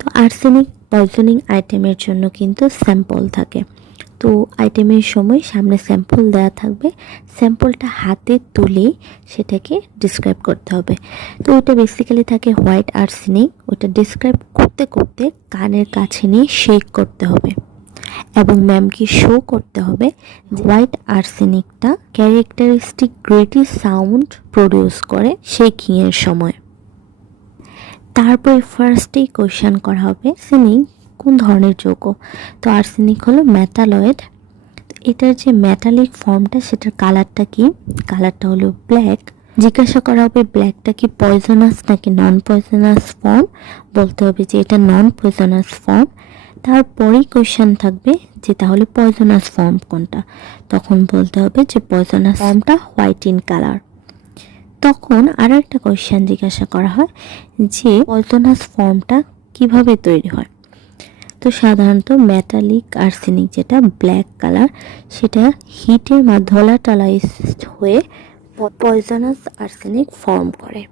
তো arsenic poisoning আইটেমের জন্য কিন্তু স্যাম্পল থাকে। তো আইটেমের সময় সামনে স্যাম্পল দেওয়া থাকবে, স্যাম্পলটা হাতে তুলে সেটাকে ডিসক্রাইব করতে হবে। তো ওটা বেসিক্যালি থাকে হোয়াইট আর্সেনিক। ওটা ডিসক্রাইব করতে করতে কানের কাছে নিয়ে শেক করতে হবে এবং ম্যামকে শো করতে হবে হোয়াইট আর্সেনিকটা ক্যারেক্টারিস্টিক গ্রেটি সাউন্ড প্রডিউস করে শেকিংয়ের সময়। তারপরে ফার্স্টেই কোয়েশ্চেন করা হবে আর্সেনিক কোন ধরনের যৌগ। তো আর্সেনিক হলো মেটালয়েড। এটার যে মেটালিক ফর্মটা সেটার কালারটা কি, কালারটা হলো ব্ল্যাক। জিজ্ঞাসা করা হবে ব্ল্যাকটা কি পয়জনাস নাকি নন পয়জনাস ফর্ম, বলতে হবে যে এটা নন পয়জনাস ফর্ম। তারপরেই কোয়েশ্চেন থাকবে যে তাহলে পয়জনাস ফর্ম কোনটা, তখন বলতে হবে যে পয়জনাস ফর্মটা হোয়াইট ইন কালার। তখন আরও একটা কোয়েশ্চেন জিজ্ঞাসা করা হয় যে পয়জনাস ফর্মটা কিভাবে তৈরি হয়। তো সাধারণত মেটালিক আর্সেনিক যেটা ব্ল্যাক কালার, সেটা হিটের মাধ্যমে ভোলাটাইজড হয়ে পয়জনাস আর্সেনিক ফর্ম করে।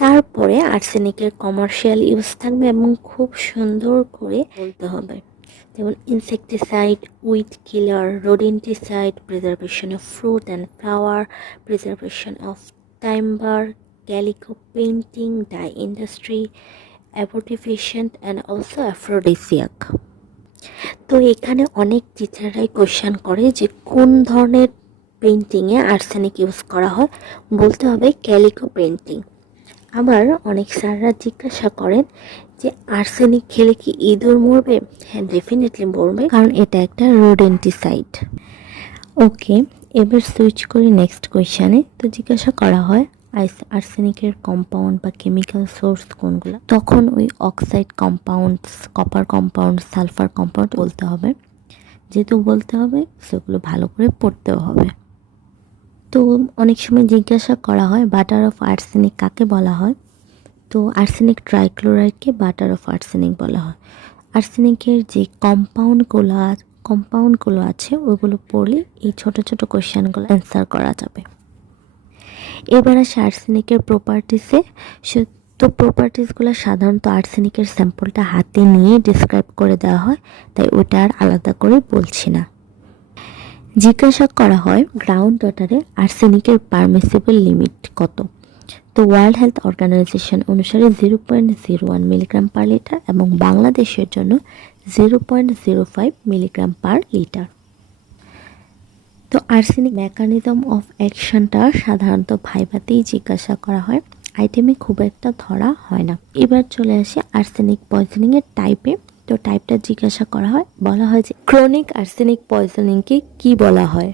তারপরে আর্সেনিকের কমার্শিয়াল ইউজ থাকবে এবং খুব সুন্দর করে বলতে হবে, যেমন insecticide, weed killer, rodenticide, preservation of fruit and flower, preservation of timber, calico painting, dye industry, abortifacient and also aphrodisiac. তো এখানে অনেক টিচাররাই কোয়েশ্চেন করে যে কোন ধরনের পেইন্টিংয়ে আর্সেনিক ইউজ করা হয়, বলতে হবে ক্যালিকো পেইন্টিং। আবার অনেক স্যাররা জিজ্ঞাসা করেন যে আর্সেনিক খেলে কি ইঁদুর মরবে। হ্যাঁ, ডেফিনেটলি মরবে, কারণ এটা একটা রোডেন্টিসাইড। ওকে, এবার সুইচ করি নেক্সট কোয়েশ্চেনে। তো জিজ্ঞাসা করা হয় আর্সেনিকের কম্পাউন্ড বা কেমিক্যাল সোর্স কোনগুলো, তখন ওই oxide compounds, copper compound, sulphur compound বলতে হবে। যেহেতু বলতে হবে সেগুলো ভালো করে পড়তেও হবে। তো অনেক সময় জিজ্ঞাসা করা হয় বাটার অফ আর্সেনিক কাকে বলা হয়। তো আর্সেনিক ট্রাইক্লোরাইডকে বাটার অফ আর্সেনিক বলা হয়। আর্সেনিকের যে কম্পাউন্ডগুলো আছে ওইগুলো পড়লে এই ছোট ছোট কোয়েশ্চেনগুলো অ্যান্সার করা যাবে। এবার আসে আর্সেনিকের প্রপার্টিসে। তো প্রপার্টিসগুলো সাধারণত আর্সেনিকের স্যাম্পলটা হাতে নিয়ে ডিসক্রাইব করে দেওয়া হয়, তাই ওটা আর আলাদা করে বলছি না। জিজ্ঞাসা করা হয় গ্রাউন্ড ওয়াটারে আর্সেনিকের পারমিসিবল লিমিট কত। তো ওয়ার্ল্ড হেলথ অর্গানাইজেশন অনুসারে 0.01 মিলিগ্রাম পার লিটার এবং বাংলাদেশের জন্য 0.05 মিলিগ্রাম পার লিটার। তো আর্সেনিক মেকানিজম অফ অ্যাকশনটা সাধারণত ভাইভাতেই জিজ্ঞাসা করা হয়, আইটেমে খুব একটা ধরা হয় না। এবার চলে আসে আর্সেনিক পয়জনিংয়ের টাইপে। তো টাইপটা জিজ্ঞাসা করা হয়, বলা হয় যে ক্রনিক আর্সেনিক পয়জনিংকে কি বলা হয়।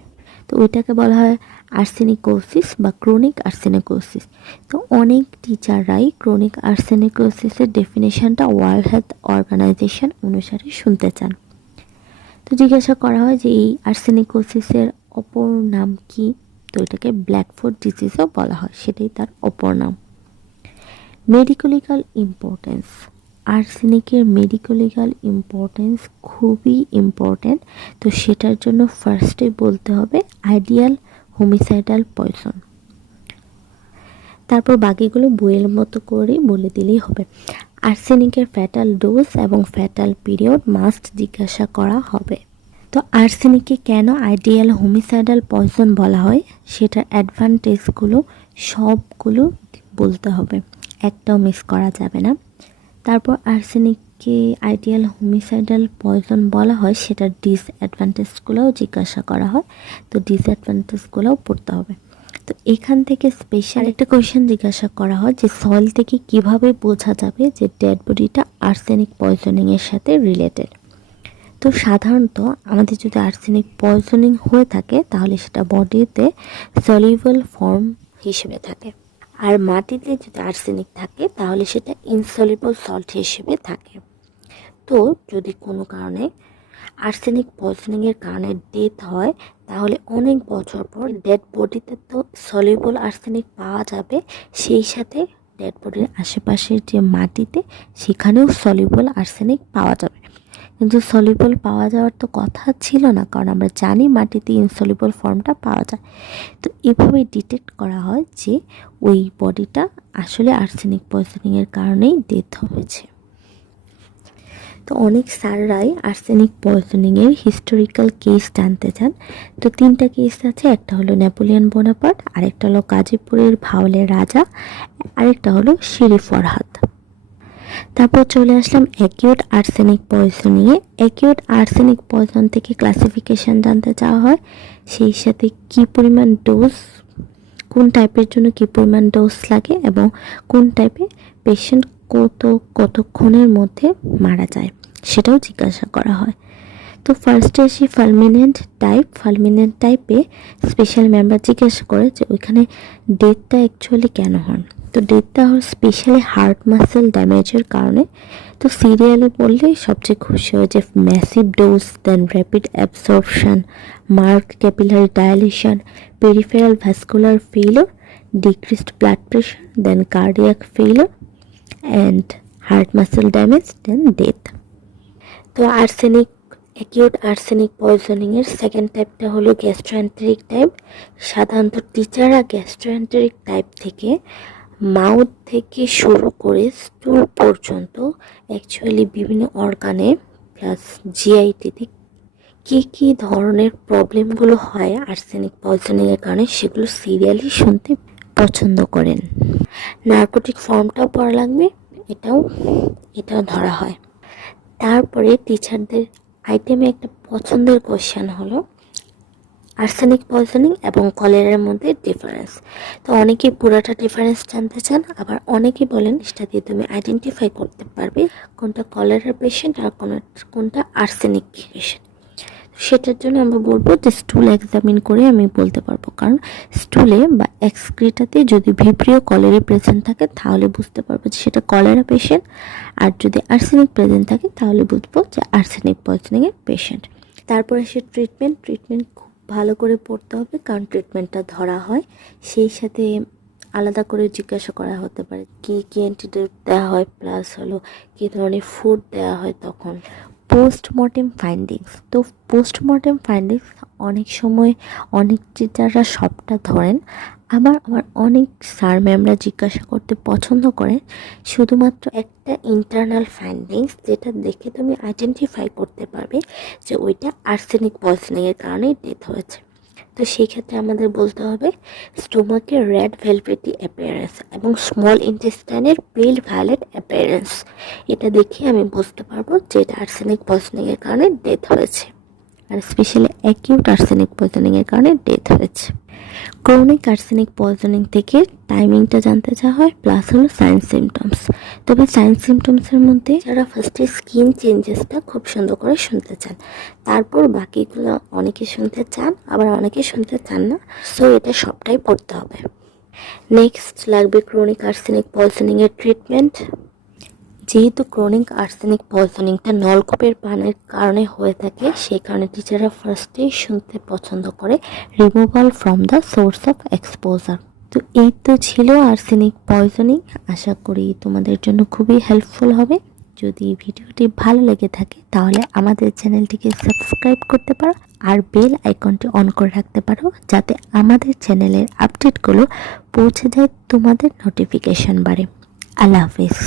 তো ওইটাকে বলা হয় আর্সেনিকোসিস বা ক্রনিক আর্সেনিকোসিস। তো অনেক টিচাররাই ক্রনিক আর্সেনিকোসিসের ডেফিনেশনটা ওয়ার্ল্ড হেলথ অর্গানাইজেশন অনুসারে শুনতে চান। তো জিজ্ঞাসা করা হয় যে এই আর্সেনিকোসিসের অপর নাম কি। তো এটাকে ব্ল্যাকফুট ডিজিজও বলা হয়, সেটাই তার অপর নাম। মেডিকোলিগাল ইম্পর্টেন্স, আর্সেনিকের মেডিকোলিগাল ইম্পর্টেন্স খুবই ইম্পর্টেন্ট। তো সেটার জন্য ফার্স্টে বলতে হবে আইডিয়াল হোমিসাইডাল পয়জন। তারপর বাকিগুলো বইয়ের মতো করে বলে দিলেই হবে। আর্সেনিকের ফ্যাটাল ডোজ এবং ফ্যাটাল পিরিয়ড মাস্ট জিজ্ঞাসা করা হবে। তো আর্সেনিককে কেন আইডিয়াল হোমিসাইডাল পয়জন বলা হয় সেটার অ্যাডভান্টেজগুলো সবগুলো বলতে হবে, একটাও মিস করা যাবে না। তারপর আর্সেনিককে আইডিয়াল হোমিসাইডাল পয়জন বলা হয় সেটার ডিসঅ্যাডভান্টেজগুলোও জিজ্ঞাসা করা হয়। তো ডিসঅ্যাডভান্টেজগুলোও পড়তে হবে। তো এখান থেকে স্পেশাল একটা কোয়েশ্চেন জিজ্ঞাসা করা হয় যে সয়েল থেকে কিভাবে বোঝা যাবে যে ডেড বডিটা আর্সেনিক পয়জনিংয়ের সাথে রিলেটেড। তো সাধারণত আমাদের যদি আর্সেনিক পয়জনিং হয়ে থাকে তাহলে সেটা বডিতে সলিউবল ফর্ম হিসেবে থাকে, আর মাটিতে যদি আর্সেনিক থাকে তাহলে সেটা ইনসলিউবল সল্ট হিসেবে থাকে। তো যদি কোনো কারণে আর্সেনিক পয়জনিংয়ের কারণে ডেথ হয় তাহলে অনেক বছর পর ডেড বডিতে তো সলিউবল আর্সেনিক পাওয়া যাবে, সেই সাথে ডেড বডির আশেপাশের যে মাটিতে সেখানেও সলিউবল আর্সেনিক পাওয়া যাবে। কিন্তু সলিউবল পাওয়া যাওয়ার তো কথা ছিল না, কারণ আমরা জানি মাটিতে ইনসলিউবল ফর্মটা পাওয়া যায়। তো এভাবে ডিটেক্ট করা হয় যে ওই বডিটা আসলে আর্সেনিক পয়জনিংয়ের কারণেই ডেথ হয়েছে। তো অনেক স্যাররাই আর্সেনিক পয়জনিংয়ের হিস্টোরিক্যাল কেস জানতে চান। তো 3টা কেস আছে, একটা হলো নেপোলিয়ন বোনাপার্ট, আরেকটা হলো গাজীপুরের ভাওয়ালের রাজা, আরেকটা হলো শিরি ফরহাদ। তারপর চলে আসলাম অ্যাকিউট আর্সেনিক পয়জনিংয়ে। অ্যাকিউট আর্সেনিক পয়জন থেকে ক্লাসিফিকেশন জানতে চাওয়া হয়, সেই সাথে কী পরিমাণ ডোজ, কোন টাইপের জন্য কী পরিমাণ ডোজ লাগে এবং কোন টাইপে পেশেন্ট কতক্ষণের মধ্যে মারা যায় সেটাও জিজ্ঞাসা করা হয়। তো ফার্স্টে আসি ফালমিনেন্ট টাইপে স্পেশাল মেম্বার জিজ্ঞাসা করে যে ওইখানে ডেথটা অ্যাকচুয়ালি কেন হন। তো ডেথটা হয় স্পেশালি হার্ট মাসেল ড্যামেজের কারণে। তো সিরিয়ালি বললে সবচেয়ে খুশি হয় যে massive dose, then rapid absorption, mark capillary dilation, peripheral vascular failure, decreased blood pressure, then cardiac failure and heart muscle damage, then death. তো অ্যাকিউট আর্সেনিক পয়জনিংয়ের সেকেন্ড টাইপটা হলো গ্যাস্ট্রোএন্টেরিক টাইপ। সাধারণত টিচাররা গ্যাস্ট্রোএন্টেরিক টাইপ থেকে মাউথ থেকে শুরু করে স্টুল পর্যন্ত অ্যাকচুয়ালি বিভিন্ন অর্গানে প্লাস জিআইটিতে কী ধরনের প্রবলেমগুলো হয় আর্সেনিক পয়জনিংয়ের কারণে সেগুলো সিরিয়ালি শুনতে পছন্দ করেন। নার্কোটিক ফর্মটাও পড়া লাগবে, এটাও ধরা হয়। তারপরে টিচারদের আইটেমে একটা পছন্দের কোশ্চেন হলো আর্সেনিক পয়জনিং এবং কলেরার মধ্যে ডিফারেন্স। তো অনেকে পুরাটা ডিফারেন্স জানতে চান, আবার অনেকে বলেন সেটা দিয়ে তুমি আইডেন্টিফাই করতে পারবে কোনটা কলেরার পেশেন্ট আর কোনটা আর্সেনিক পেশেন্ট। সেটার জন্য আমরা বলবো যে স্টুল এক্সামিন করে আমি বলতে পারবো, কারণ স্টুলে বা এক্সক্রিটাতে যদি ভিব্রিও কলেরা প্রেজেন্ট থাকে তাহলে বুঝতে পারবো যে সেটা কলেরা পেশেন্ট, আর যদি আর্সেনিক প্রেজেন্ট থাকে তাহলে বুঝবো যে আর্সেনিক পয়জনিংয়ের পেশেন্ট। তারপরে সে ট্রিটমেন্ট খুব ভালো করে পড়তে হবে, কারণ ট্রিটমেন্টটা ধরা হয়, সেই সাথে আলাদা করে জিজ্ঞাসা করা হতে পারে কি অ্যান্টিডোট দেওয়া হয়, প্লাস হলো কী ধরনের ফুড দেওয়া হয়। তখন পোস্টমর্টেম ফাইন্ডিংস, তো পোস্টমর্টেম ফাইন্ডিংস অনেক সময় অনেক টিচাররা সবটা ধরেন, আবার অনেক স্যার ম্যামরা জিজ্ঞাসা করতে পছন্দ করেন শুধুমাত্র একটা ইন্টারনাল ফাইন্ডিংস, যেটা দেখে তুমি আইডেন্টিফাই করতে পারবে যে ওইটা আর্সেনিক পয়জনিংয়ের কারণেই ডেথ হয়েছে। তো সেই ক্ষেত্রে আমাদের বলতে হবে স্টোমাকের রেড ভেলভেটি অ্যাপিয়ারেন্স এবং স্মল ইন্টেস্টাইনের পেল ভায়োলেট অ্যাপিয়ারেন্স, এটা দেখে আমি বুঝতে পারবো যে এটা আর্সেনিক পয়জনিংয়ের কারণে ডেথ হয়েছে, আর স্পেশালি অ্যাকিউট আর্সেনিক পয়জনিংয়ের কারণে ডেথ হয়েছে। ক্রনিক আর্সেনিক পয়জনিং থেকে টাইমিংটা জানতে চাওয়া হয়, প্লাস হলো সাইন সিমটমস। তবে সাইন সিমটমসের মধ্যে যারা ফার্স্টে স্কিন চেঞ্জেসটা খুব সুন্দর করে শুনতে চান, তারপর বাকিগুলো অনেকে শুনতে চান আবার অনেকে শুনতে চান না, সো এটা সবটাই পড়তে হবে। নেক্সট লাগবে ক্রনিক আর্সেনিক পয়জনিংয়ের ট্রিটমেন্ট। যেহেতু ক্রনিক আর্সেনিক পয়জনিংটা নলকূপের পানের কারণে হয়ে থাকে, সেই কারণে টিচাররা ফার্স্টেই শুনতে পছন্দ করে removal from the source of exposure. তো এই তো ছিল আর্সেনিক পয়জনিং, আশা করি তোমাদের জন্য খুবই হেল্পফুল হবে। যদি ভিডিওটি ভালো লেগে থাকে তাহলে আমাদের চ্যানেলটিকে সাবস্ক্রাইব করতে পারো আর বেল আইকনটি অন করে রাখতে পারো, যাতে আমাদের চ্যানেলের আপডেটগুলো পৌঁছে যায় তোমাদের নোটিফিকেশন বারে। আল্লাহ হাফিজ।